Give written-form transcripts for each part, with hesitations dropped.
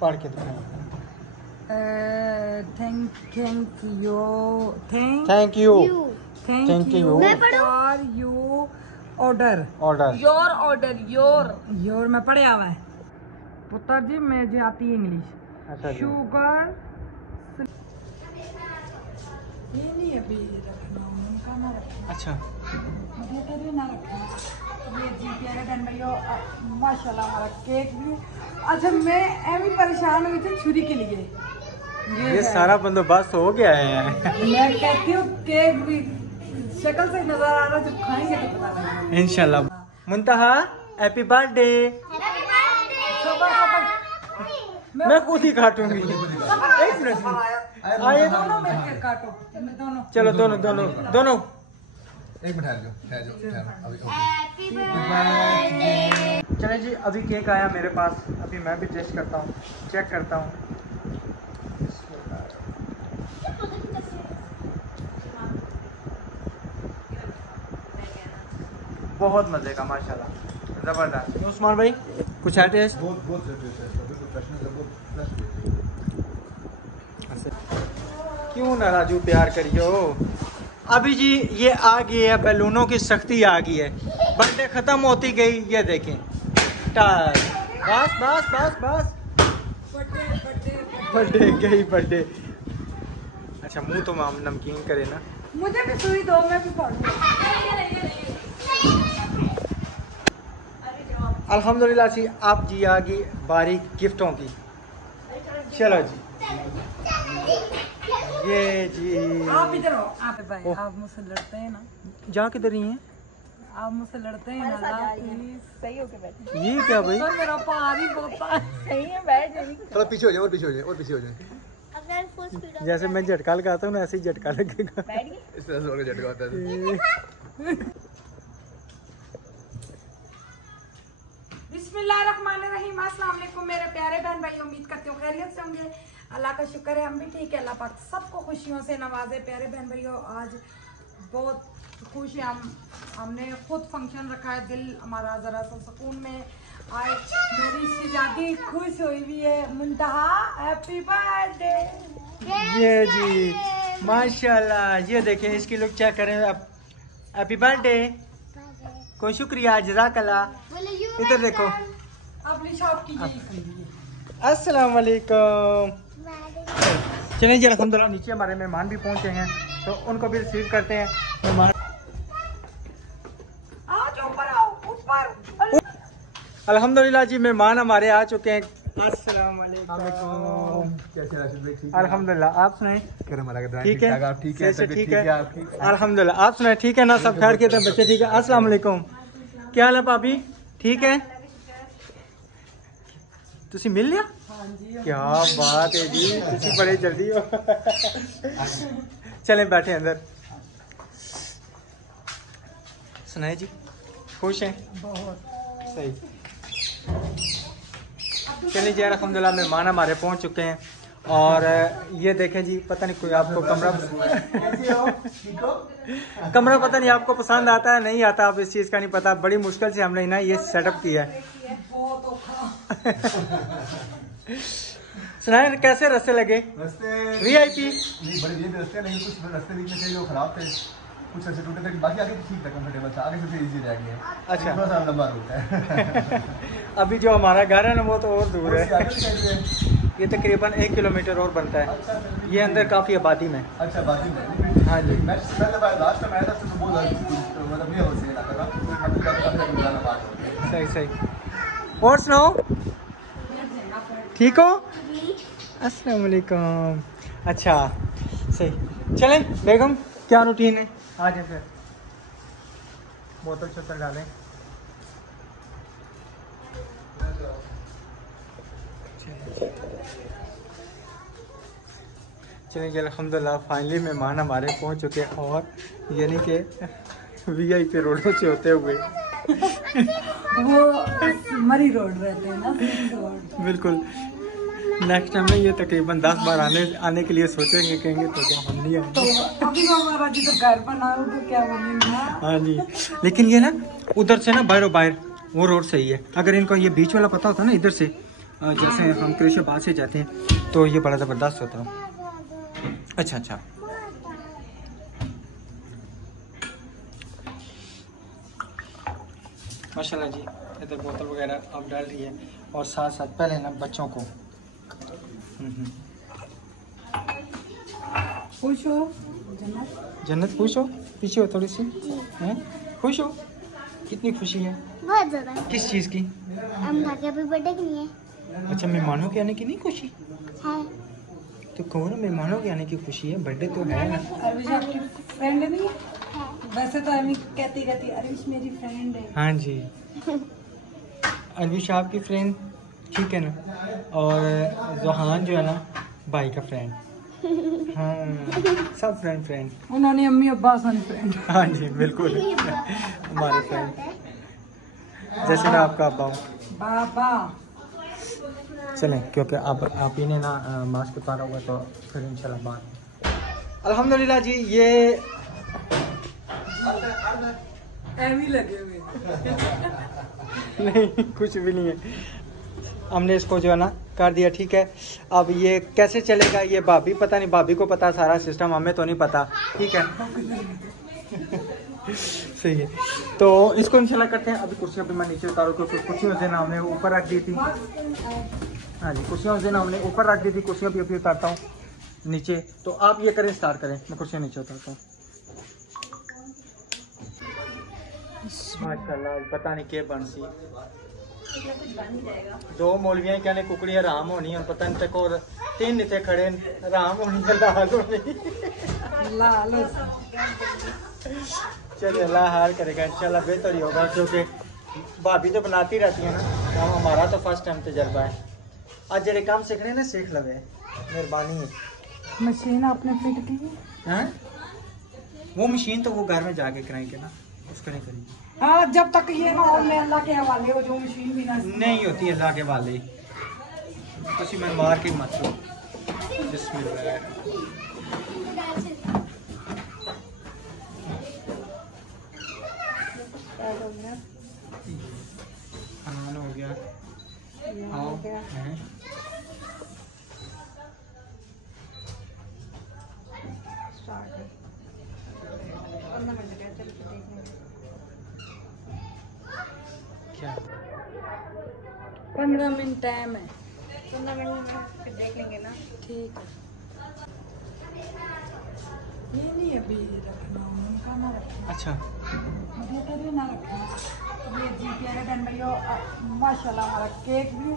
पढ़ के दिखाएं। Thank you thank you thank you for you order your order your मैं पढ़े आवा है पुत्र जी, मुझे आती है इंग्लिश। अच्छा जी। शुगर ये नहीं अभी रखना, उनका ना रखना। अच्छा मुझे तो भी ना रखना। ये जी प्यारे बहन भाइयों, माशाल्लाह हमारा केक भी। अच्छा मैं एवं परेशान हुई थी छुरी के लिए। ये सारा बंदोबस्त हो गया है। मैं कहती हूँ केक भी शक्ल से नजर आ रहा, जब खाएंगे तो पता लगेगा इंशाल्लाह। मुंतहा हैप्पी बर्थडे। मैं खुद ही काटूंगी। एक मिनट आइए दोनों मिलकर काटो, दोनों। चलो दोनों एक मिनट चले जी। अभी केक आया मेरे पास, अभी मैं भी टेस्ट करता हूँ, चेक करता हूँ। बहुत मजे का माशाल्लाह, जबरदस्त। उस्मान भाई कुछ है टेस्ट? क्यों ना राजू प्यार करियो। अभी जी ये आ गई है, बैलूनों की सख्ती आ गई है। बर्थडे खत्म होती गई, ये देखें टाल। बस बस बस बस बर्थडे गई बर्थडे। अच्छा मुंह तो नमकीन करे ना। मुझे भी सुई दो, मैं भी पढ़ूं। अल्हम्दुलिल्लाह जी, आप जी आ गई बारी गिफ्टों की। चलो जी, ये जी आप इधर हो। आप भाई आप मुझसे लड़ते हैं ना? जा किधर ही हैं आप मुझसे लड़ते हैं ना? प्लीज सही होके बैठे। ये क्या भाई? तो मेरा पार ही बोलता है। सही है, बैठ जाइए। थोड़ा पीछे हो जाए, और पीछे हो जाए। जैसे मैं झटका लगाता हूँ ना, ऐसे ही झटका लगेगा। इस तरह से और झटका होता है। बिस्मिल्लाहिर्रहमानिर्रहीम। अस्सलाम वालेकुम मेरे प्यारे बहन भाई, उम्मीद करती हूँ खैरियत से होंगे। अल्लाह का शुक्र है हम भी ठीक है। अल्लाह पाक सबको खुशियों से नवाजे। प्यारे बहन भाइयों, आज बहुत खुश है हमने खुद फंक्शन रखा है, दिल हमारा जरा सा सुकून में आए। मेरी शहजादी खुश हुई भी है। मुंतहा हैप्पी बर्थडे। ये जी माशाल्लाह, ये देखें इसकी लुक चेक करें। अब हैप्पी बर्थडे को शुक्रिया, जज़ाकल्लाह। इधर देखो, अपनी शॉप की। अस्सलाम वालेकुम। चलिए जी, अल्हम्दुलिल्लाह नीचे हमारे मेहमान भी पहुंचे हैं, तो उनको भी रिसीव करते हैं। मेहमान अल्हम्दुलिल्लाह जी, मेहमान हमारे आ चुके हैं। अस्सलाम वालेकुम। कैसे राशिद भाई? ठीक है अल्हम्दुलिल्लाह, आप सुनाएं? ठीक है आप? ठीक है, ठीक है आपकी? अल्हम्दुलिल्लाह, आप सुनाएं? ठीक है ना, सब खैर के बच्चे ठीक है? अस्सलाम वालेकुम, क्या हाल है भाभी? ठीक है, तुसी मिल लिया? क्या बात है जी, तुसी बड़े जल्दी हो। चलें बैठे अंदर। सुनाए जी, खुश हैं? बहुत सही। चलिए जी, अल्हम्दुलिल्लाह मेहमान हमारे पहुंच चुके हैं। और ये देखें जी, पता नहीं कोई आपको कमरा पता नहीं आपको पसंद आता है नहीं आता, आप इस चीज़ का नहीं पता। बड़ी मुश्किल से हमने ना ये सेटअप किया है। सुनाए कैसे रास्ते लगे? रास्ते VIP नहीं, बड़े ये रास्ते नहीं, कुछ रास्ते बीच में थे जो खराब थे, कुछ ऐसे टूटे थे, बाकी आगे ठीक था, कंफर्टेबल था, आगे सबसे इजी रह गया। अच्छा, थोड़ा सा लंबा रूट है। अभी जो हमारा घर है ना वो तो और दूर है, अच्छा, ये तकरीबन 1 किलोमीटर और बनता है। ये अंदर काफ़ी आबादी में। बाकी में हाँ जी। मैं पहले लास्ट टाइम आया था तो बहुत मतलब ये हो सही था। सही सही। और सुनाओ, ठीक हो? अस्सलाम वालेकुम। अच्छा सही। चलें बेगम, क्या रूटीन है? आ जाए फिर, बोतल शोतल डालें। चलिए जी, अल्हम्दुलिल्लाह फाइनली मेहमान हमारे पहुंच चुके हैं, और यानी कि VIP रोडों से होते हुए वो मरी रोड रहते हैं ना, बिल्कुल। नेक्स्ट टाइम में ये तकरीबन 10 बार आने के लिए सोचेंगे, कहेंगे तो क्या हम नहीं आए। तो अभी हमारा जी तो घर बनाओ तो क्या बनेगा। हाँ जी, लेकिन ये ना उधर से ना बाहर वो रोड सही है। अगर इनको ये बीच वाला पता होता ना इधर से, जैसे हम क्रोशिया से जाते हैं तो ये बड़ा ज़बरदस्त होता है। अच्छा अच्छा, माशाल्लाह जी। इधर बोतल वगैरह आप डाल रही है और साथ साथ पहले ना बच्चों को खुश हो जन्नत, खुश हो, पीछे हो थोड़ी सी, हैं खुश हो, कितनी खुशी है? बहुत ज़्यादा। किस चीज़ की? हम हैप्पी बर्थडे के लिए। अच्छा, मेहमानों के आने की नहीं खुशी? हाँ। तो कहो ना मेहमानों के आने की खुशी है, बर्थडे तो है ना। अरविश आपकी फ्रेंड नहीं है? वैसे तो अम्मी कहती रहती है अरविश मेरी फ्रेंड है। हाँ जी, अरविश आपकी फ्रेंड, ठीक है ना। और जोहान जो है ना भाई का फ्रेंड। हाँ, सब फ्रेंड। उन्होंने अम्मी अब्बास फ्रेंड। हाँ जी बिल्कुल, हमारे फ्रेंड, जैसे मैं आपका अब्बा हूँ। बाबा चलें, क्योंकि आप ही ने ना मास्क उतारा हुआ तो फिर इंशाल्लाह बात। अल्हम्दुलिल्लाह जी, ये एमी लगे हुए नहीं कुछ भी नहीं है, हमने इसको जो है ना कर दिया, ठीक है। अब ये कैसे चलेगा ये भाभी पता नहीं, भाभी को पता सारा सिस्टम, हमें तो नहीं पता, ठीक है। सही है, तो इसको इंशाल्लाह करते हैं। अभी कुर्सियाँ भी मैं नीचे उतारूँ क्योंकि कुर्सियों से ना हमने ऊपर रख दी थी। हाँ जी, कुर्सियों से ना हमने ऊपर रख दी थी, कुर्सियाँ भी अभी उतारता हूँ नीचे। तो आप ये करें, स्टार्ट करें, मैं कुर्सियाँ नीचे उतारता हूँ। माशाल्लाह, पता नहीं क्या बन सी, दो मौलवियाँ कहने कुकड़ी आराम होनी और पता नहीं तक और तीन नीचे खड़े आराम होनी लाल होनी। चलिए अल्लाह हार करेगा, इंशाल्लाह बेहतर ही होगा, क्योंकि भाभी तो बनाती रहती है ना, काम हमारा तो फर्स्ट टाइम तजर्बा है। आज जरे काम सीखने ना सीख लवे, मेहरबानी है। मशीन आपने फिट की है? वो मशीन तो वो घर में जाके कराएंगे ना, उसको नहीं करेंगे। हाँ, जब तक ये ना हो मैं अल्लाह के हवाले हो, जो मशीन भी ना नहीं होती अल्लाह के वाले, तुसी मैं मार के मत लो। बिस्मिल्लाह, खाना हो गया, आओ हैं। क्या 15 मिनट टाइम है, 15 मिनट में फिर देख लेंगे ना। ठीक है। ये नहीं अभी रखना, उनका ना रखना, अच्छा, बेहतर भी ना रखना। ये जी प्यारे बहन भाइयों, माशाल्लाह हमारा केक भी।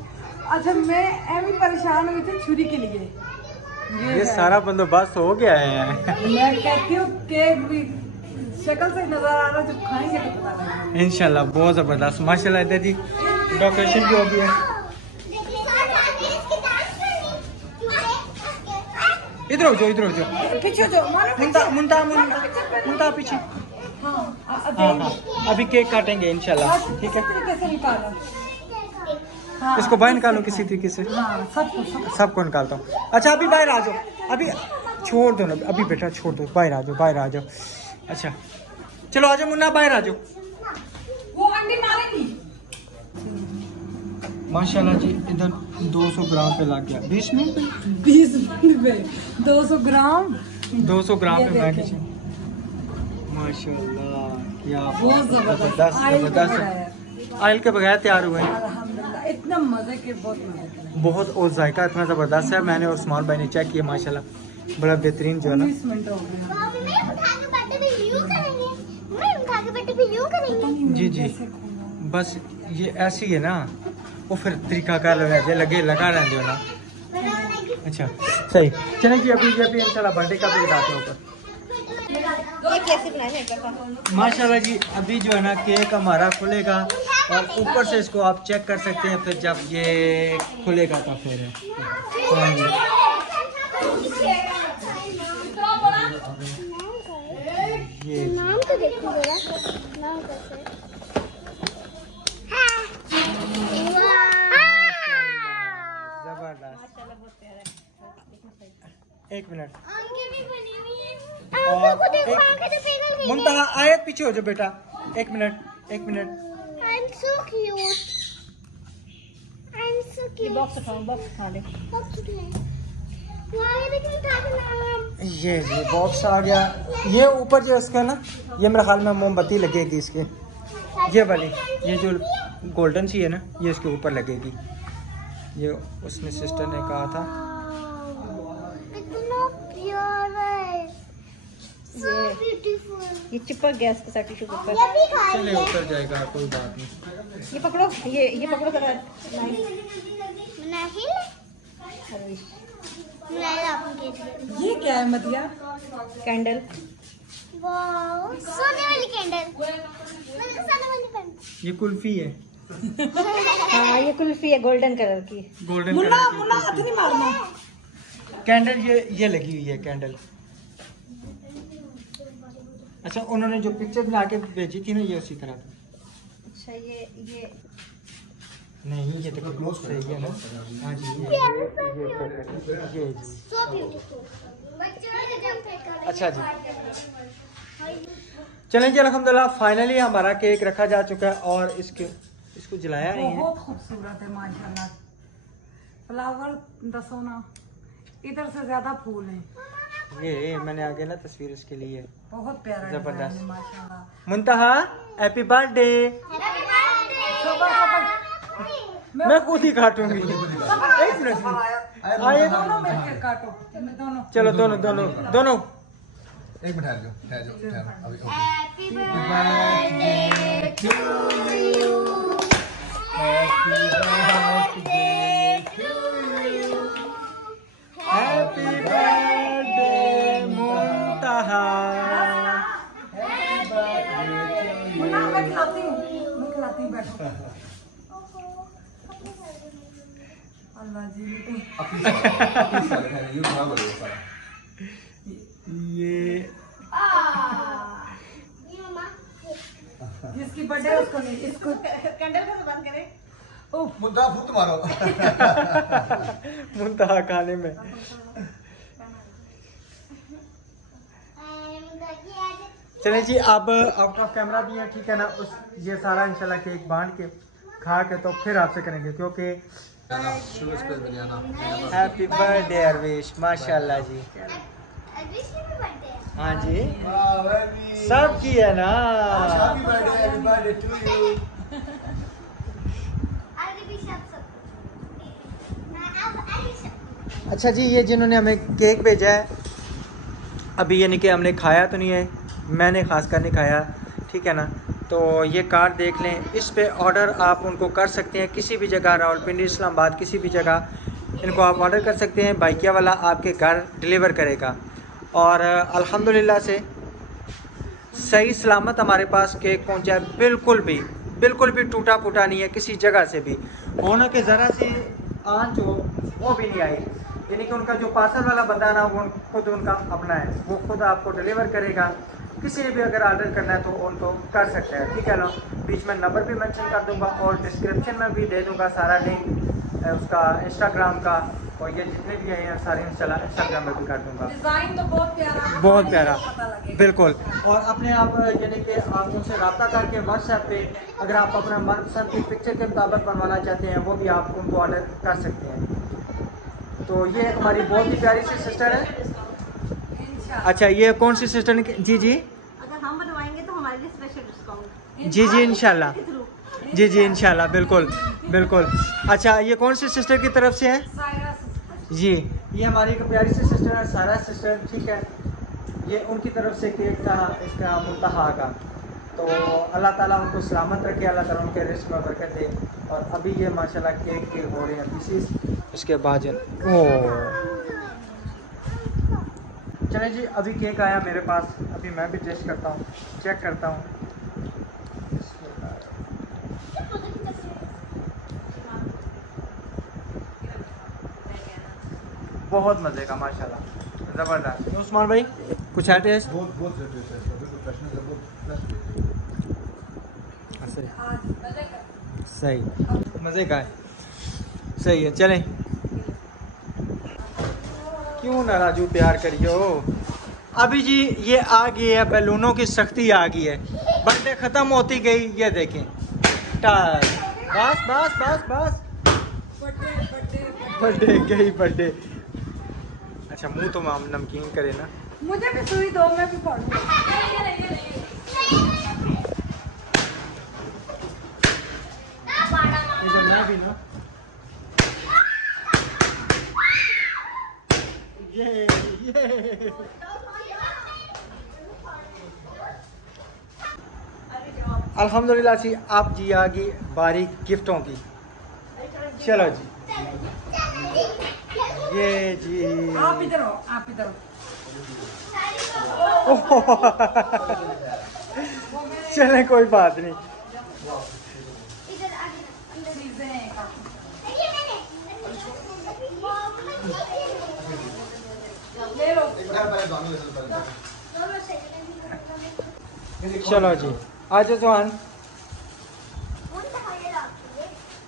अच्छा, मैं एमी परेशान हुई थी छुरी के लिए, ये सारा बंदोबस्त हो गया है। मैं कहती हूँ केक भी शक्ल से नजर आ रहा है, जब खाएंगे तो पता लगेगा। इंशाल्लाह बहुत ज़बरदस्त, माशाल्लाह। इधर जी डेकोरेशन भी हो गई है, इधर हो जाओ, इधर हो जाओ, पीछे जो मुंता पीछे। हाँ, अभी केक काटेंगे इंशाल्लाह, ठीक है। तरीके से निकालो। इसको बाहर निकालो किसी तरीके से, सबको निकालता हूँ। अच्छा, अभी बाहर आ जाओ, अभी छोड़ दो ना, अभी बेटा छोड़ दो, बाहर आ जाओ, बाहर आ जाओ। अच्छा चलो आ जाओ मुन्ना, बाहर आ जाओ। वो अंडे मारेंगी। माशाल्लाह जी, इधर 200 ग्राम पे लग गया, 20 मिनट पे 20 मिनट पे 200 ग्राम 200 ग्राम पे मैं किसी। माशाल्लाह, क्या बहुत जबरदस्त जबरदस्त, आयल के बगैर तैयार हुए हैं। अल्हम्दुलिल्लाह, इतना मजे के, बहुत मजे के, बहुत, और जायका इतना ज़बरदस्त है। मैंने और उस्मान भाई ने चेक किया, माशाल्लाह बड़ा बेहतरीन जो है ना। 19 मिनट हो गए। जी जी, बस ये ऐसी है ना, वो फिर तरीका कर लगे लगे लगा रहे हो ना। अच्छा सही, चलें जी, अभी इंशाल्लाह बर्थडे का भी बताते हैं ऊपर। माशाल्लाह जी, अभी जो है ना केक हमारा खुलेगा और ऊपर से इसको आप चेक कर सकते हैं, फिर जब ये खुलेगा तो फिर ये नाम तो देखो जरा, नाम कैसे? जबरदस्त। एक मिनट, मुंतहा आयत पीछे हो जाओ बेटा, एक minute. I'm so cute. I'm so okay box उठाओ, बॉक्स उठा ले। ये बॉक्स आ गया। ये ऊपर जो इसका ना, ये मेरे ख्याल में मोमबत्ती लगेगी इसके, ये वाली, ये जो गोल्डन सी है ना, ये इसके ऊपर लगेगी। ये उसने सिस्टर ने कहा था। इतना प्यारा है, so beautiful। ये चिपक गया इसके साथ टिश्यू पेपर। ये भी खा चले लिया। उतर जाएगा, कोई बात नहीं। ये पकड़ो, ये पकड़ो जरा। नहीं नहीं आपके ये क्या है मदिया? कैंडल। वाओ, सोने वाली कैंडल। मतलब सोने वाली कैंडल। ये कुल्फी है, हाँ ये कुल्फी है गोल्डन कलर की। गोल्डन मुन्ना कलर मुन्ना हाथ नहीं मारना। कैंडल। ये लगी हुई है कैंडल। अच्छा, उन्होंने जो पिक्चर बना के भेजी थी ना, ये उसी तरह था। अच्छा ये नहीं, ये तो क्लोज सही है ना। हाँ जी, ये So beautiful। बच्चों ने जब देखा। अच्छा जी, चलें जी, अल्हम्दुलिल्लाह फाइनली हमारा केक रखा जा चुका है और इसको जलाया नहीं है। बहुत खूबसूरत है माशाल्लाह। फ्लावर दसो ना, इधर से ज्यादा फूल हैं। ये मैंने आगे ना तस्वीर इसके लिए बहुत प्यारा जबरदस्त। डिजाइन है माशाल्लाह। मुंतहा हैप्पी बर्थडे। मैं खुद ही काटूंगी। एक मिनट आइए, दोनों मिलकर काटो, दोनों। चलो दोनों। एक मिनट ठहर जाओ अभी। Happy birthday to you। Happy birthday to you. Happy birthday Muntaha. Munna मैं खिलाती हूँ, बैठो। अल्लाह जी अपनी ये खराब हो गया सारा। ये जिसकी बर्थडे उसको नहीं, इसको कैंडल को बंद करें। मुद्दा फूट मारो। मुंतहा खाने में। चलें जी, अब आउट ऑफ कैमरा भी है, ठीक है ना। ये सारा इंशाल्लाह केक बांट के खा के तो फिर आपसे करेंगे, क्योंकि हैप्पी बर्थडे अरविश, माशाल्लाह जी। हाँ जी, सब की है ना। अच्छा जी, ये जिन्होंने हमें केक भेजा है, अभी यानी कि हमने खाया तो नहीं है, मैंने खासकर नहीं खाया, ठीक है ना। तो ये कार्ड देख लें, इस पे ऑर्डर आप उनको कर सकते हैं किसी भी जगह, रावलपिंडी, इस्लामाबाद, किसी भी जगह इनको आप ऑर्डर कर सकते हैं। बाइकिया वाला आपके घर डिलीवर करेगा और अल्हम्दुलिल्लाह से सही सलामत हमारे पास केक पहुंचा है। बिल्कुल भी टूटा फूटा नहीं है किसी जगह से भी। होना कि ज़रा सी आंच हो वो भी नहीं आई, यानी कि उनका जो पार्सल वाला बंदा ना, वो खुद उनका अपना है, वो खुद आपको डिलीवर करेगा। किसी ने भी अगर ऑर्डर करना है तो उनको कर सकते हैं, ठीक है ना। बीच में नंबर भी मेंशन कर दूंगा और डिस्क्रिप्शन में भी दे दूंगा सारा लिंक उसका, इंस्टाग्राम का, और ये जितने भी हैं सारे इंस्टाग्राम में भी कर दूंगा। डिजाइन तो बहुत प्यारा है, बहुत प्यारा, पता लगेगा। बिल्कुल। और अपने आप यानी कि आप उनसे रब्ता करके व्हाट्सएप पे अगर आप अपना मनपसंद की पिक्चर के मुताबिक बनवाना चाहते हैं, वो भी आप उनको ऑर्डर कर सकते हैं। तो ये हमारी बहुत ही प्यारी सी सिस्टर है। अच्छा, ये कौन सी सिस्टर ने? जी अगर हम बनवाएंगे तो हमारे लिए स्पेशल डिस्काउंट। जी इंशाल्लाह, जी इंशाल्लाह, बिल्कुल। अच्छा, ये कौन सी सिस्टर की तरफ से है? सायरा सिस्टर। जी, ये हमारी एक प्यारी सी सिस्टर है, सारा सिस्टर, ठीक है। ये उनकी तरफ से केक का इसका मुंतहा का, तो अल्लाह ताला उनको सलामत रखे, अल्लाह ताला उनके रिस्क में बरकत दे। और अभी ये माशाल्लाह केक के हो रहे हैं पीसीस, इसके बाद चलें जी, अभी केक आया मेरे पास, अभी मैं भी टेस्ट करता हूँ, चेक करता हूँ। बहुत मज़े का माशाल्लाह, ज़बरदस्त। उस्मान भाई कुछ है टेस्ट? बहुत सही, मज़े का है, सही है। चलें, क्यों ना राजू प्यार करियो। अभी जी ये आ गई है, बैलूनों की सख्ती आ गई है, बर्थडे ख़त्म होती गई, ये देखें। बस। बर्थडे गई बर्थडे। अच्छा मुंह तो हम नमकीन करे ना। मुझे भी सुई दो, मैं भी पढ़ूँ। इधर मैं भी ना। ये अल्हम्दुलिल्लाह जी, आप जी आ गई बारी गिफ्टों की। चलो जी, ये जी आप इधर हो, आप इधर हो। चले कोई बात नहीं। इधर आगे अंदर चीजें हैं काफी। ये मैंने ले लो। दोनों से चलो जी, आज जवान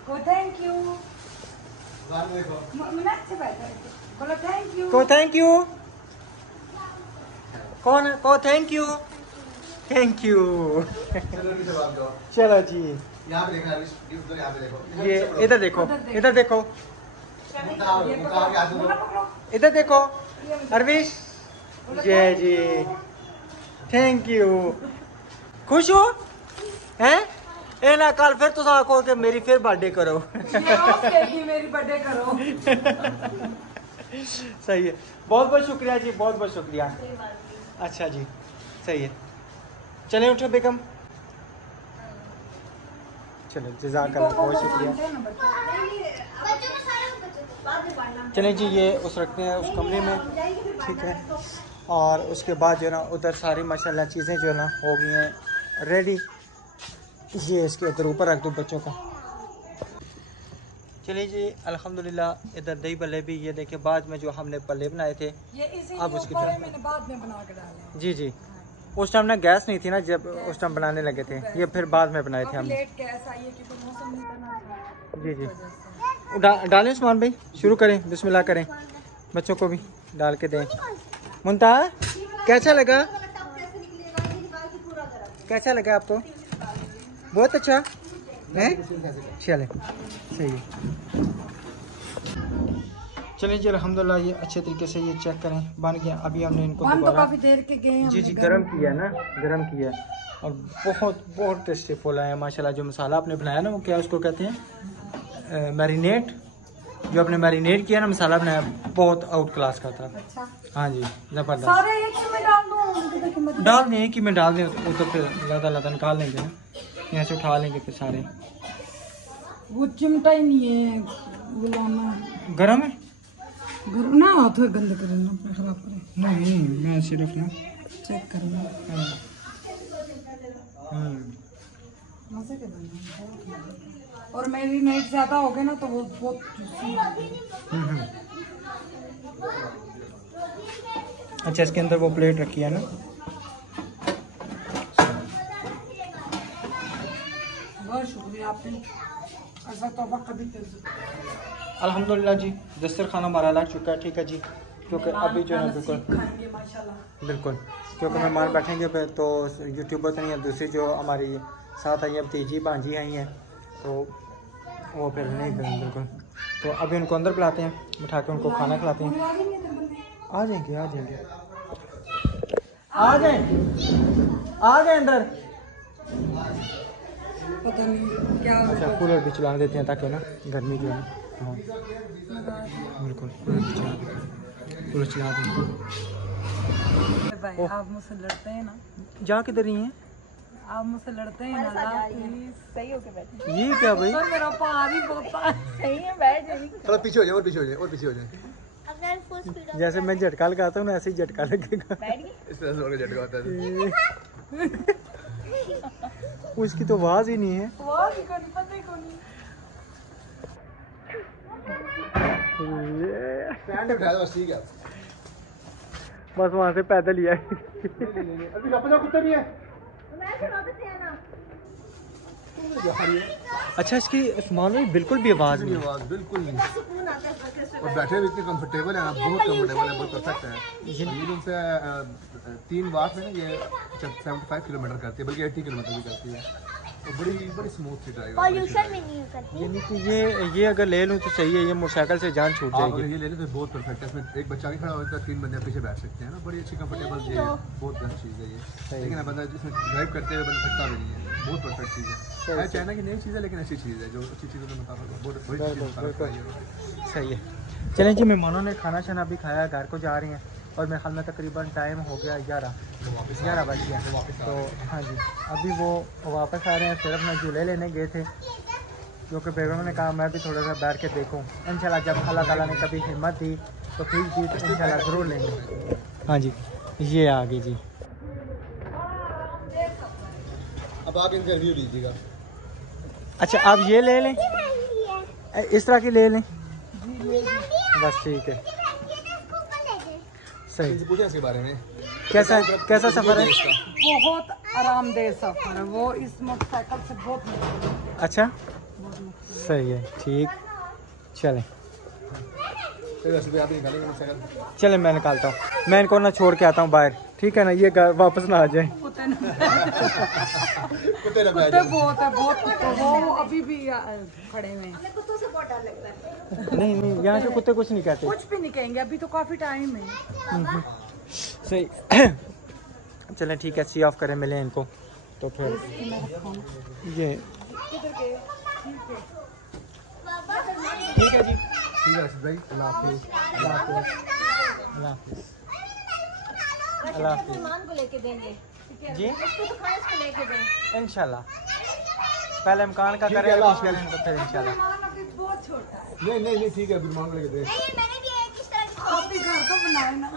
को थैंक यू। मैं अच्छे बैठा है। बोलो थैंक यू। को थैंक यू। कौन को थैंक यू। Thank you. चलो जी, यहाँ पे देखना, उधर यहाँ पे देखो। ये इधर देखो, इधर देखो, ये पकड़ो, पकड़ो। इधर देखो अरविश। ये जी थैंक यू। खुश हो हैं? ए ना कल फिर तुम आखो कि मेरी फिर बर्थडे करो। ये आप कहेगी मेरी बर्थडे करो। सही है, बहुत बहुत शुक्रिया जी, बहुत बहुत शुक्रिया। अच्छा जी, सही है। चले उठो बेगम। चलो जज़ाकल्लाह, बहुत शुक्रिया। बच्चों को सारे बच्चों चलें जी, ये उस रखते हैं उस कमरे में, ठीक है। और उसके बाद जो है ना उधर सारी माशाल्लाह चीज़ें जो है ना हो गई हैं रेडी। ये इसके उधर ऊपर रख दो बच्चों का। चलिए जी, अल्हम्दुलिल्लाह इधर दही भल्ले भी ये देखे बाद में जो हमने पल्ले बनाए थे। ये इसी अब उसकी ऊपर है, तरफ- मैंने बाद में बना के डाले। जी जी, उस टाइम ना गैस नहीं थी ना, जब उस टाइम बनाने लगे थे, ये फिर बाद में बनाए थे अभी हमने। लेट गैस आई है क्योंकि मौसम नहीं बना था। जी जी, डालें उस्मान भाई, शुरू करें, बिस्मिल्लाह करें, बच्चों को भी डाल के दें। मुंता कैसा लगा? कैसा लगा आपको? बहुत अच्छा है, चले सही है। चलिए जी, अल्हम्दुलिल्लाह ये अच्छे तरीके से ये चेक करें बन गया। अभी हमने इनको बन तो दोबारा काफी देर के गए हैं जी जी हमने गरम किया ना, गरम किया और बहुत बहुत टेस्टी फुल आया माशाल्लाह। जो मसाला आपने बनाया ना वो क्या उसको कहते हैं, मैरिनेट। जो आपने मैरिनेट किया ना मसाला बनाया, बहुत आउट क्लास का था। अच्छा, हाँ जी, ज़बरदस्त। सारे एक ही में डाल दूं? देखो मत डाल दें कि मैं डाल दें उधर, फिर ज़्यादा ज़्यादा निकाल लेंगे ना, यहाँ से उठा लेंगे फिर सारे। वो चिमटा ही नहीं है गुलामा। गरम है? घर ना हाथ में गंदे करे ना, अपने खराब करे। नहीं, मैं सिर्फ ना चेक करो। मजे के बने हैं, बहुत मजे। और मैरिनेट ज्यादा हो गए ना तो वो बहुत juicy होते हैं। अच्छा, इसके अंदर वो प्लेट रखी है ना। बहुत शुक्रिया आपने, ऐसा तोहफा कभी कर। अल्हम्दुलिल्लाह जी, दस्तरखाना हमारा लग चुका है, ठीक है जी। क्योंकि अभी जो है ना बिल्कुल खाएंगे माशाल्लाह। बिल्कुल, क्योंकि मेहमान बैठेंगे पे तो यूट्यूबर तो नहीं है, दूसरी जो हमारी साथ आई है भतीजी भांजी आई हैं तो वो फिर नहीं करेंगे बिल्कुल। तो अभी उनको अंदर बुलाते हैं, बिठा के उनको खाना खिलाते हैं। आ जाएंगे, आ जाएंगे, आ जाए, आ जाए अंदर। पता नहीं क्या अच्छा, कूलर भी चला देते हैं ताकि ना गर्मी जो है ना, हाँ बिल्कुल कूलर भी चला देते हैं, कूलर चला देते हैं। भाई आप मुझसे लड़ते हैं ना, जा किधर रही हैं? आप मुझसे लड़ते हैं ना, प्लीज सही होके बैठे। ये क्या भाई? तो मेरा पार ही बोलता सही है, बैठ जाइए। थोड़ा पीछे हो जाए, और पीछे हो जाए, और पीछे हो जाए। अगर फुल स्पीड जैसे मैं झटका लगाता हूँ ना, ऐसे ही झटका लगेगा। इस तरह से और झटका होता है। उसकी तो आवाज ही नहीं है। वाह की कोनी पता ही कोनी। स्टैंड पे बिठा दो बस, ठीक है। बस वहां से पैदल ही आए। अभी वापस जाओ, कुत्ता भी है। मैं से वापस से आना। अच्छा, इसकी उस्मान में बिल्कुल भी आवाज नहीं है। आवाज बिल्कुल नहीं, सुकून आता है बस और बैठे भी इतने कंफर्टेबल है ना, बहुत कंफर्टेबल है, बहुत परफेक्ट है। ये उनसे 3 वाट में ना ये 75 किलोमीटर करती है, बल्कि 80 किलोमीटर भी करती है। तो बड़ी स्मूथ सी ड्राइव। पॉल्यूशन में नहीं करती। यानी कि ये अगर ले लूँ तो सही है, ये मोटरसाइकिल से जान छूट आप अगर जाएगी। ये ले लें तो बहुत परफेक्ट है। इसमें एक बच्चा भी खड़ा होता है, 3 बंदे पीछे बैठ सकते हैं ना, बड़ी अच्छी कंफर्टेबल ये बहुत बेस्ट चीज़ है ये। लेकिन बंदा जिसमें ड्राइव करते हुए बंदा थकता भी नहीं है, बहुत परफेक्ट चीज़ है। चाइना की नई चीज़ है लेकिन अच्छी चीज़ है, जो अच्छी चीज़ों के मुताबिक बहुत बड़ी चीज़। सही है। चलें जी, मेहमानों ने खाना शाना भी खाया, घर को जा रहे हैं और मेरे ख्याल में तकरीबन टाइम हो गया 11 बज गया। तो हाँ जी, अभी वो वापस आ रहे हैं। सिर्फ मैं झूले लेने गए थे, जो कि बेगम ने कहा मैं भी थोड़ा सा बैठ के देखूं। इंशाल्लाह जब अल्लाह ताला ने कभी हिम्मत दी तो फिर दी तो इंशाल्लाह ज़रूर लेंगे। हाँ जी, ये आ गई जी। अब आप इनका रिव्यू लीजिएगा। अच्छा, आप ये ले लें, इस तरह की ले लें, बस ठीक है, सही। पूछे इसके बारे में कैसा सफ़र है? बहुत आरामदेह सफर है वो, इस मोटरसाइकिल से बहुत मजा है। अच्छा, सही है, ठीक। चलें चलें, मैं निकालता हूँ, मैं इनको ना छोड़ के आता हूँ बाहर, ठीक है ना, ये वापस ना आ जाए। कुत्ते बहुत है, बहुत कुत्ते, वो अभी भी खड़े हुए हैं। कुत्तों से बहुत डर लगता है। नहीं, यहाँ के कुत्ते कुछ नहीं कहते। कुछ भी नहीं कहेंगे, अभी तो काफी टाइम है। सही। चलें ठीक है, सी ऑफ करें, मिले इनको तो फिर ये ठीक है जी। ठीक है भाई, अल्लाह हाफिज़। अल्लाह हाफिज़। अल्लाह हाफिज़। अल्लाह हाफिज़। मेहमान को लेके देंगे जी इसको तो खाए, इसको लेके दें इंशाल्लाह, पहले इमकान का करें तो फिर इंशाल्लाह। बहुत छोटा है, नहीं ठीक है, मेहमान को लेके दे। मैंने भी एक इस तरह की आप भी घर तो बनाए ना।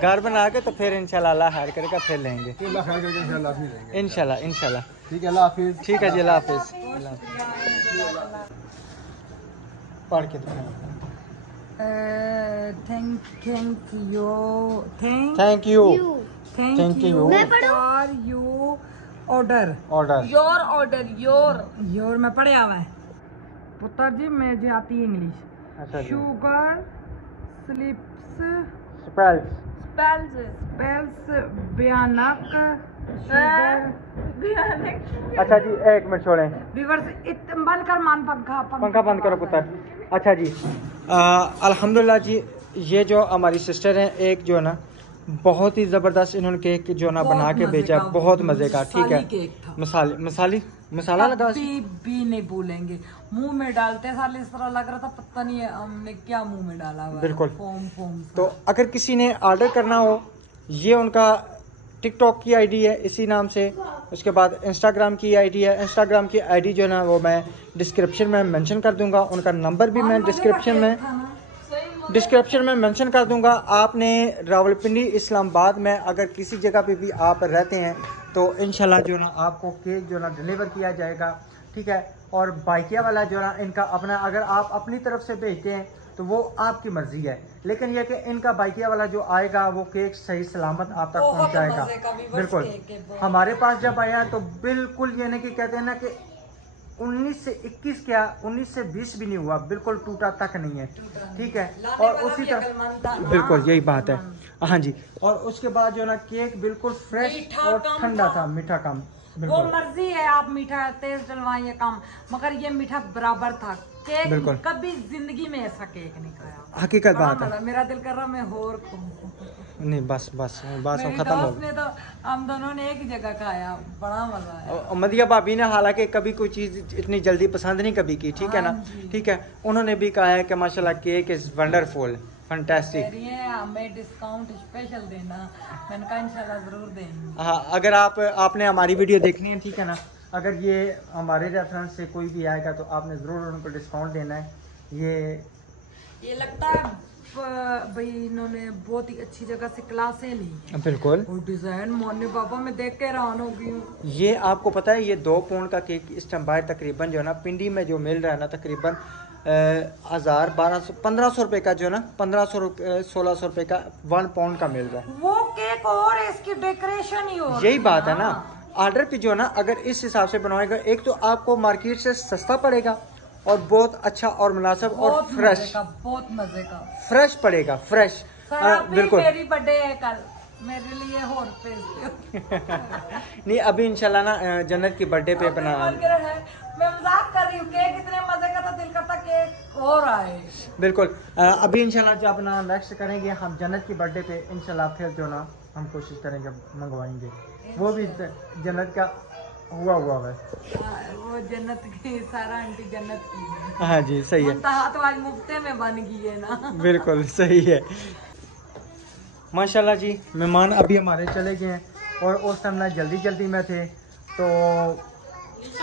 घर बना के तो फिर इंशाल्लाह अल्लाह खैर करेगा, फिर लेंगे अल्लाह खैर करके इंशाल्लाह नहीं देंगे। इंशाल्लाह। ठीक है, अल्लाह हाफिज़। ठीक है जी, अल्लाह हाफिज़। पढ़ के दिखाएं। थैंक यू थैंक यू मैं पढ़ूं? For you order order your में पढ़े हुआ है पुत्र जी, मुझे आती है इंग्लिश। अच्छा जी। शुगर स्लिप्स स्पेल्स स्पेल्स भयानक शुगर अच्छा जी, एक मिनट छोड़ें, व्यूअर्स बंद कर, मान पंखा बंद करो पुत्र। अच्छा जी, अल्हम्दुलिल्लाह जी, ये जो हमारी सिस्टर हैं, एक जो है ना बहुत ही ज़बरदस्त इन्होंने केक जो ना बना के भेजा, बहुत मज़े का, ठीक है, मसाला लगा, भी नहीं भूलेंगे, मुंह में डालते साल इस तरह लग रहा था पता नहीं है हमने क्या मुंह में डाला हुआ है। बिल्कुल। फोम तो अगर किसी ने ऑर्डर करना हो, ये उनका टिकटॉक की आईडी है इसी नाम से, उसके बाद इंस्टाग्राम की आईडी है। इंस्टाग्राम की आईडी जो है ना वो मैं डिस्क्रिप्शन में मेंशन कर दूंगा, उनका नंबर भी मैं डिस्क्रिप्शन में मेंशन कर दूंगा। आपने रावलपिंडी इस्लामाबाद में अगर किसी जगह पे भी आप रहते हैं तो इंशाल्लाह जो ना आपको केक जो ना डिलीवर किया जाएगा, ठीक है। और बाइकिया वाला जो ना इनका अपना, अगर आप अपनी तरफ से भेजते हैं तो वो आपकी मर्जी है, लेकिन यह कि इनका बाइकिया वाला जो आएगा वो केक सही सलामत आप तक पहुंचाएगा। बिल्कुल, हमारे पास जब आया तो बिल्कुल ये नहीं कि कहते हैं ना कि 19 से 21 क्या 19 से 20 भी नहीं हुआ, बिल्कुल टूटा तक नहीं है, ठीक है। और उसी तरह बिल्कुल यही बात है, हाँ जी। और उसके बाद जो ना केक बिल्कुल फ्रेश और ठंडा था, मीठा कम। वो मर्जी है, आप मीठा तेज डलवाइए कम, मगर ये मीठा बराबर था। केक बिल्कुल। कभी जिंदगी में ऐसा केक नहीं खाया, हकीकत बात है। मेरा दिल कर रहा मैं और नहीं, बस मेरी खत्म हो दोस्त ने तो हम दोनों ने एक ही जगह खाया, बड़ा मजा आया। मदिया भाभी ने हालांकि कभी कोई चीज़ इतनी जल्दी पसंद नहीं कभी की, ठीक है ना, ठीक है। उन्होंने भी कहा है कि माशाल्लाह केक इज़ वंडरफुल, फैंटास्टिक। हमें डिस्काउंट स्पेशल देना, मैंने कहा इंशाल्लाह जरूर देंगे। हाँ, अगर आपने हमारी वीडियो देखनी है, ठीक है ना, अगर ये हमारे रेफरेंस से कोई भी आएगा तो आपने ज़रूर उनको डिस्काउंट देना है। ये लगता है भाई इन्होंने बहुत ही अच्छी जगह से क्लासें ली। बिल्कुल, और डिजाइन मोने बाबा मैं देख के हैरान हो गई हूँ। ये आपको पता है ये 2 पाउंड का केक इस टाइम बाहर तकरीबन जो है ना पिंडी में जो मिल रहा है ना तकरीबन 1000 1200 1500 रुपए का जो है ना 1500 1600 रुपए का 1 पाउंड का मिल रहा है। वो केक और इसकी डेकोरेशन ही और यही बात है ना, ऑर्डर पे जो है ना अगर इस हिसाब से बनवाएगा, एक तो आपको मार्केट से सस्ता पड़ेगा और बहुत अच्छा और मुनासिब और फ्रेश, बहुत मजे का फ्रेश पड़ेगा, फ्रेश। बिल्कुल, मेरी बर्थडे है कल, मेरे लिए और नहीं अभी इंशाल्लाह ना जन्नत की बर्थडे पे बना। मैं मजाक कर रही हूँ, केक इतने मजे का था, दिल करता केक और आए। बिल्कुल अभी इंशाल्लाह जब ना नेक्स्ट करेंगे हम जन्नत की बर्थडे पे इंशाल्लाह, फिर जो ना हम कोशिश करेंगे मंगवाएंगे, वो भी जन्नत का हुआ है। वो जन्नत की सारा आंटी जन्नत की है। हाँ जी सही है, तो आज मुफ्ते में बन गई है ना। बिल्कुल सही है। माशाल्लाह जी मेहमान अभी हमारे चले गए हैं और उस टाइम ना जल्दी में थे, तो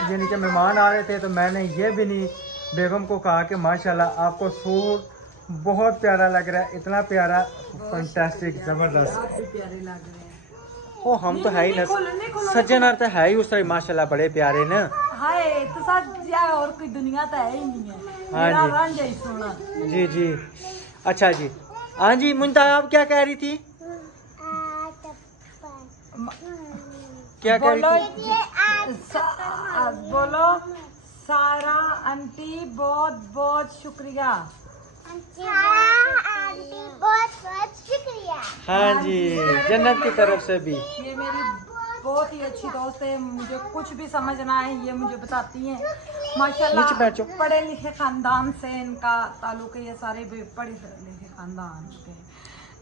यानी कि मेहमान आ रहे थे, तो मैंने ये भी नहीं बेगम को कहा कि माशाल्लाह आपको सूट बहुत प्यारा लग रहा है, इतना प्यारा, फैंटास्टिक, ज़बरदस्त। प्यारे लग रहे हैं। ओ हम तो है ही ना सज्जन तो है ही उस तरह माशाल्लाह बड़े प्यारे ना। हाय तो सच और कोई दुनिया तो है ही नहीं है। हाँ मेरा जी। रंग है सोना। जी अच्छा जी। हाँ जी मुंता आप क्या कह रही थी? क्या कह रही थी? बोलो सारा आंटी बहुत बहुत शुक्रिया। आंटी बहुत बहुत शुक्रिया। हाँ जी जन्नत की तरफ से भी। ये मेरी बहुत ही अच्छी दोस्त है, मुझे कुछ भी समझ ना आए ये मुझे बताती हैं। नीचे माशाल्लाह बैठो। पढ़े लिखे खानदान से इनका ताल्लुक है, ये सारे भी पढ़े लिखे खानदान के हैं।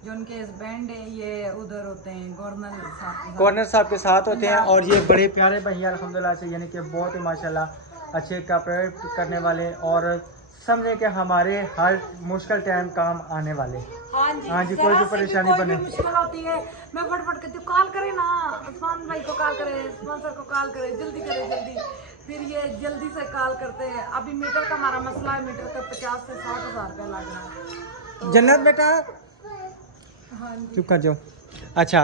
जो उनके हस्बैंड है ये उधर होते हैं गवर्नर साहब के साथ होते हैं, और ये बड़े प्यारे भैया अल्हम्दुलिल्लाह से, यानी कि बहुत ही माशाल्लाह अच्छे कॉपरेट करने वाले और समझे कि हमारे हर मुश्किल टाइम काम आने वाले। हाँ जी कोई भी परेशानी बने मुश्किल होती है मैं फटफट कहती हूँ कॉल करे ना, उस्मान भाई को कॉल करे, उस्मान सर को कॉल करे, जल्दी करे जल्दी, फिर ये जल्दी से कॉल करते हैं। अभी मीटर का हमारा मसला है, मीटर का 50 से 60 हज़ार रुपया लग रहा है। तो जन्नत बेटा हाँ जी चुप कर जाओ। अच्छा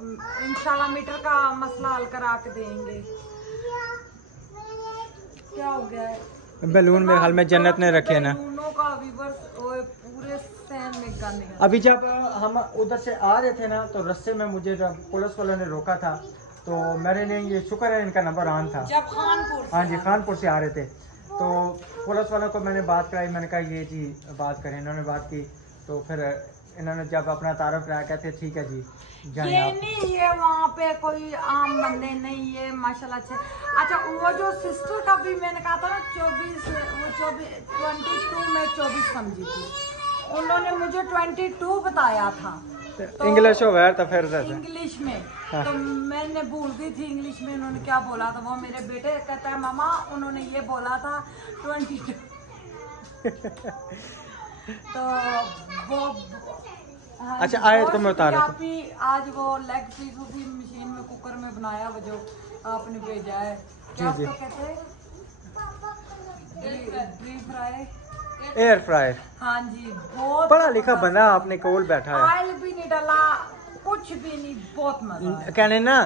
इंशाल्लाह मीटर का मसला हल करा के देंगे। क्या हो गया है? बैलून मेरे हाल में जन्नत ने रखे ना। बैलूनों का व्यूअर्स पूरे सहन में गंद है। अभी जब हम उधर से आ रहे थे ना, तो रास्ते में मुझे जब पुलिस वालों ने रोका था, तो मेरे लिए ये शुक्र है इनका नंबर ऑन था। जब खानपुर हाँ जी खानपुर से आ रहे थे, तो पुलिस वालों को मैंने बात कराई, मैंने कहा ये जी बात करें, इन्होंने बात की, तो फिर इन्होंने जब अपना तारुफ कराया कहते ठीक है जी जाएं ये आप। नहीं ये वहाँ पे कोई आम बंदे नहीं, ये माशाल्लाह अच्छे। अच्छा वो जो सिस्टर का भी मैंने कहा था ना 22 में 24 समझी थी, उन्होंने मुझे 22 बताया था। तो इंग्लिश हो गया तो फिर इंग्लिश में हाँ। तो मैंने भूल गई थी इंग्लिश में उन्होंने क्या बोला था। वो मेरे बेटे कहता है मामा उन्होंने ये बोला था 22 तो वो हाँ, अच्छा आए तो मैं उतारा आप ही आज वो लेग पीस उसी मशीन में कुकर में बनाया वो जो आपने भेजा है, क्या जी, जी। उसको कहते हैं? Deep fry, air fryer. हाँ जी बहुत पढ़ा लिखा बंदा आपने कोल बैठा है, ऑयल भी नहीं डाला कुछ भी नहीं, बहुत मजा आया। कहने ना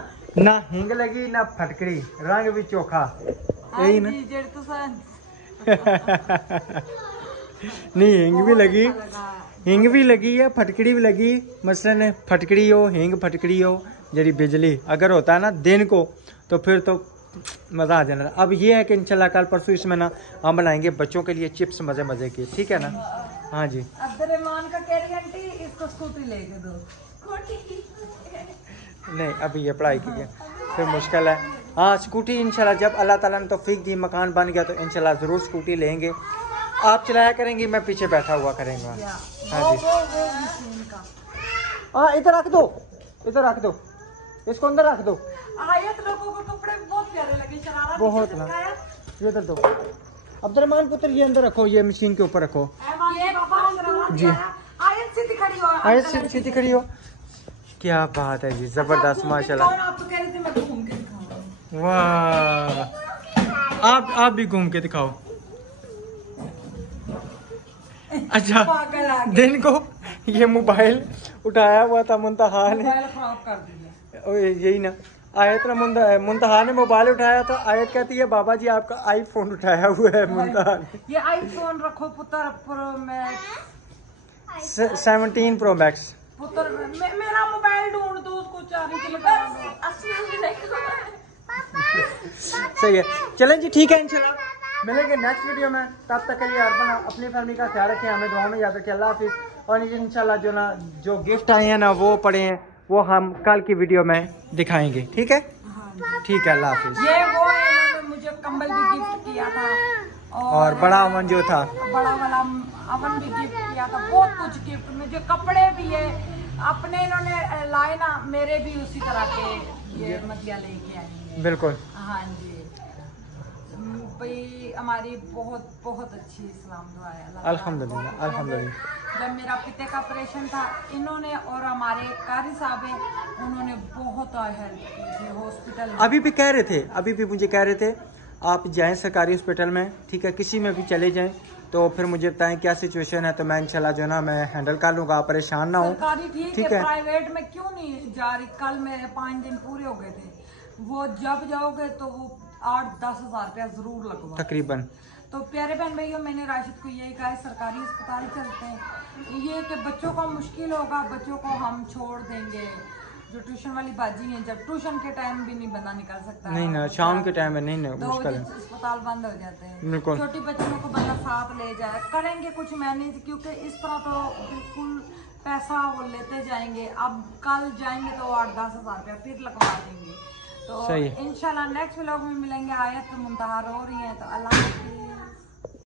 हिंग लगी ना फटकड़ी, रंग भी चोखा, यही ना। हाँ जी, जेड़ तो सन नहीं हिंग भी लगी, अच्छा लगा। हिंग भी लगी है, फटकड़ी भी लगी। मसलन फटकड़ी हो हिंग फटकड़ी हो, जड़ी बिजली अगर होता है ना दिन को, तो फिर तो मज़ा आ जाना। अब ये है कि इंशाल्लाह कल परसों इसमें ना हम बनाएंगे बच्चों के लिए चिप्स मज़े के, ठीक है ना। हाँ जी अब्दुर्रहमान का कह रही आंटी इसको स्कूटी लेके दो। नहीं अभी ये पढ़ाई की है फिर मुश्किल है। हाँ स्कूटी इंशाल्लाह जब अल्लाह ताला ने तौफीक दी, मकान बन गया, तो इंशाल्लाह ज़रूर स्कूटी लेंगे। आप चलाया करेंगी, मैं पीछे बैठा हुआ करेंगे। हाँ जी वो मशीन का हाँ इधर रख दो, इधर रख दो, इसको अंदर रख दो। आयत लोगों को कपड़े बहुत प्यारे लगे, शरारा बहुत नीचे ना। से दिखाया। ये इधर दो। अब्दुर्रहमान पुत्र ये अंदर रखो, ये मशीन के ऊपर रखो। ये बाबा शरारा जी। दिखाया। आयत सीधी खड़ी हो आए अंकल, सीधी खड़ी हो, क्या बात है जी, जबरदस्त माशाल्लाह। आप तो कह रहे थे मैं घूम के दिखाऊंगा। वाह आप भी घूम के दिखाओ। अच्छा पागल आ गए। दिन को ये मोबाइल उठाया हुआ था मुंतहा ने, मोबाइल खराब कर दिया। ओ, यही ना आयत ने मुंतहा ने मोबाइल उठाया, तो आयत कहती है बाबा जी आपका आईफोन उठाया हुआ है मुंतहा ने। ये आईफोन रखो पुत्र प्रो मैक्स 17 प्रो मैक्स। पुत्र मेरा मोबाइल ढूंढ दो, उसको चार्ज लगा दो। सही है, चलें जी ठीक है, इंशाल्लाह मिलेंगे नेक्स्ट वीडियो में। तब तक के लिए अर्पण अपनी फैमिली का ख्याल रखें, हमें दुआ में याद रखें। अल्लाह हाफिज़। और इंशाल्लाह जो गिफ्ट आए हैं ना वो पड़े हैं वो हम कल की वीडियो में दिखाएंगे, ठीक है? ठीक है, अल्लाह हाफिज। ये वो इन्होंने मुझे कंबल भी गिफ्ट किया था और बड़ा अमन जो था, बड़ा वाला अमन भी गिफ्ट किया था, बहुत कुछ गिफ्ट, मुझे कपड़े भी है अपने इन्होंने लाए ना, मेरे भी उसी तरह के ये मदिया लेके आई। बिल्कुल। हाँ जी भाई, हमारी बहुत बहुत अच्छी इस्लाम दुआ है। अल्हम्दुलिल्लाह अल्हम्दुलिल्लाह। जब मेरा पिते का ऑपरेशन था, इन्होंने और हमारे कारी साहब हैं, उन्होंने बहुत हेल्प की थी हॉस्पिटल में। अभी भी कह रहे थे, अभी भी मुझे कह रहे थे आप जाएं सरकारी हॉस्पिटल में, ठीक है, किसी में भी चले जाएं तो फिर मुझे बताएं क्या सिचुएशन है, तो मैं इंशाल्लाह जो ना मैं हैंडल कर लूँगा, आप परेशान ना हो। सरकारी ठीक है, प्राइवेट में क्यों नहीं जा रही? कल मेरे 5 दिन पूरे हो गए थे, वो जब जाओगे तो वो 8-10 हज़ार रुपया जरूर लगवा तकरीबन। तो प्यारे बहन भाइयों, मैंने राशिद को यही कहा है, सरकारी अस्पताल चलते हैं। ये कि बच्चों को मुश्किल होगा, बच्चों को हम छोड़ देंगे, जो ट्यूशन वाली बाजी है, जब ट्यूशन के टाइम भी नहीं बंदा निकल सकता, नहीं ना, शाम के टाइम में नहीं ना, 2 मुश्किल बजे है, अस्पताल बंद हो जाते हैं। बिल्कुल। छोटी बच्चियों को बंदा साथ ले जाए, करेंगे कुछ मैनेज, क्योंकि इस तरह तो बिल्कुल पैसा वो लेते जाएंगे। अब कल जाएंगे तो 8-10 हज़ार रुपया फिर लगवा देंगे। तो इंशाल्लाह नेक्स्ट व्लॉग में मिलेंगे। आयत मुंतहा हो रही है, तो अल्लाह हाफ़िज़।